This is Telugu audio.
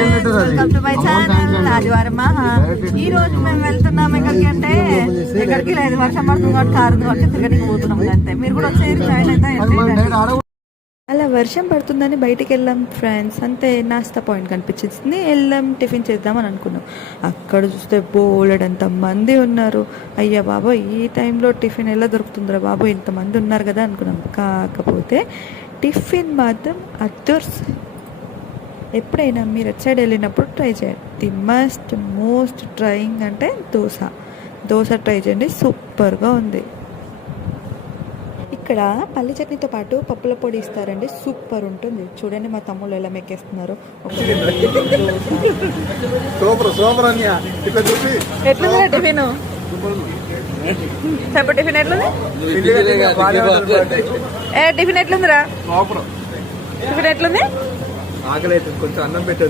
వెల్కమ్ టు మై ఛానల్ ఆదివారం మహా. ఈ రోజు మేము వెళ్తున్నాం ఎక్కడికి అంటే ఎక్కడికి లేదు, వర్షం పడుతుంది కాబట్టి కారు కాబట్టి తిరగడానికి పోతున్నాం అంతే. మీరు కూడా వచ్చేసి జాయిన్ అయితే. అలా వర్షం పడుతుందని బయటికి వెళ్ళాం ఫ్రెండ్స్, అంతే. నాస్తా పాయింట్ కనిపించింది, వెళ్ళాం టిఫిన్ చేద్దామని అనుకున్నాం. అక్కడ చూస్తే బోలెడంత మంది ఉన్నారు. అయ్యా బాబా, ఈ టైంలో టిఫిన్ ఎలా దొరుకుతుందిరా బాబు, ఇంతమంది ఉన్నారు కదా అనుకున్నాం. కాకపోతే టిఫిన్ మాత్రం అదర్స్. ఎప్పుడైనా మీరు ఎట్ సైడ్ వెళ్ళినప్పుడు ట్రై చేయండి. ది మోస్ట్ ట్రయింగ్ అంటే దోశ ట్రై చేయండి, సూపర్గా ఉంది. ఇక్కడ పల్లి చట్నీతో పాటు పప్పుల పొడి ఇస్తారండి, సూపర్ ఉంటుంది. చూడండి మా తమ్ముళ్ళు ఎలా మెక్కేస్తున్నారు. ఎట్లుంది టిఫిన్? చెప్ప టిఫిన్ ఎట్లుంది? టిఫిన్ ఎట్లుందిరా? టిఫిన్ ఎట్లుంది? ఆకలి కొంచెం అన్నం పెట్టదు.